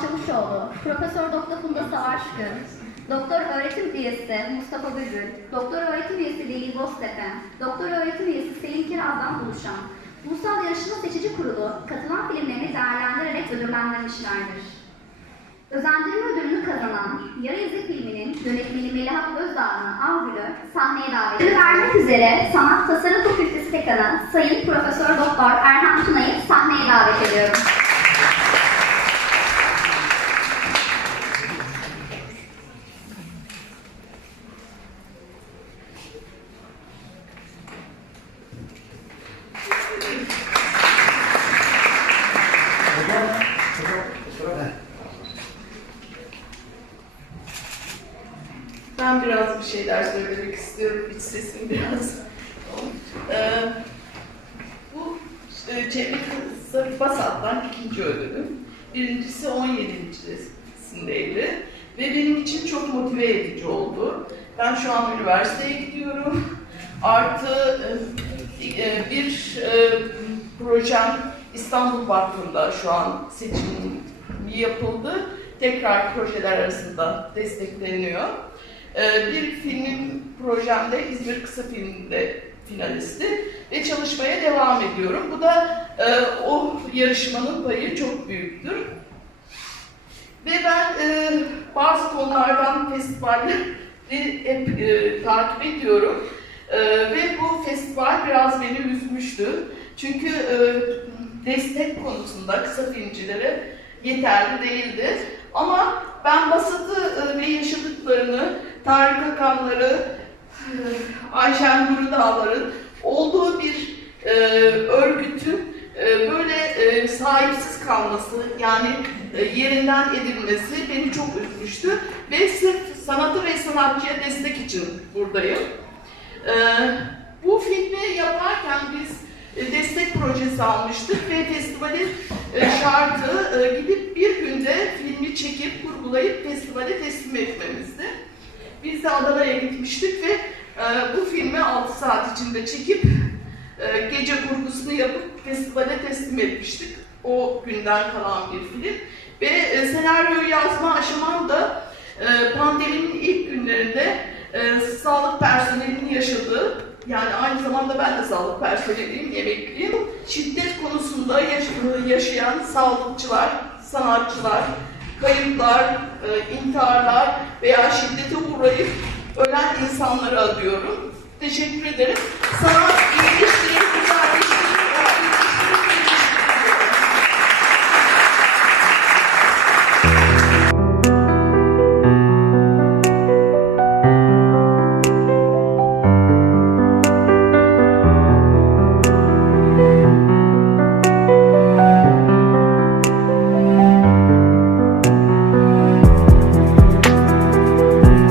Profesör Doktor Funda Savaşkın, Doktor Öğretim Üyesi Mustafa Bülbül, Doktor Öğretim Üyesi Lili Boztepe, Doktor Öğretim Üyesi Selin Kiraz'dan oluşan Ulusal Yarışma Seçici Kurulu katılan filmlerini değerlendirerek ödüllendirmişlerdir. Özendirme ödülünü kazanan Yarı İzi filminin yönetmeni Melihat Özdağ'ın Avgül'ü sahneye davet edilir. vermek üzere Sanat Tasarım Fakültesi Dekanı Sayın Profesör Doktor Erhan Tuna'yı sahneye davet ediyorum. Ben biraz bir şeyler söylemek istiyorum. İç sesim biraz. Ee, bu e, Cemil Sarı Basat'tan ikinci ödülüm. Birincisi 17.sindeydi. Ve benim için çok motive edici oldu. Ben şu an üniversiteye gidiyorum. Artı e, e, bir e, projem İstanbul Vakfı'nda şu an seçim yapıldı. Tekrar projeler arasında destekleniyor. Ee, bir filmim projemde İzmir Kısa Film'de finalisti ve çalışmaya devam ediyorum. Bu da e, o yarışmanın payı çok büyüktür. Ve ben e, bazı konulardan festivalleri hep e, takip ediyorum. E, ve bu festival biraz beni üzmüştü. Çünkü e, destek konusunda kısa filmcilere yeterli değildi. Ama ben Basat'ı e, ve yaşadıklarını, Tarık Akanları, Ayşen Nuri Dağlar'ın olduğu bir e, örgütün e, böyle e, sahipsiz kalması, yani e, yerinden edilmesi beni çok üzmüştü. Ve sırf sanatı ve sanatçıya destek için buradayım. E, bu filmi yaparken biz e, destek projesi almıştık ve festivalin e, şartı e, gidip bir günde filmi çekip kurgulayıp festivale teslim etmemizdi. Biz de Adana'ya gitmiştik ve e, bu filmi 6 saat içinde çekip e, gece kurgusunu yapıp festivale teslim etmiştik. O günden kalan bir film. Ve e, senaryoyu yazma aşamam da e, pandeminin ilk günlerinde e, sağlık personelinin yaşadığı, yani aynı zamanda ben de sağlık personeliyim, emekliyim. Şiddet konusunda yaş- yaşayan sağlıkçılar, sanatçılar, kayıplar, e, intiharlar veya şiddete uğrayıp ölen insanları adıyorum. Teşekkür ederim. İyilik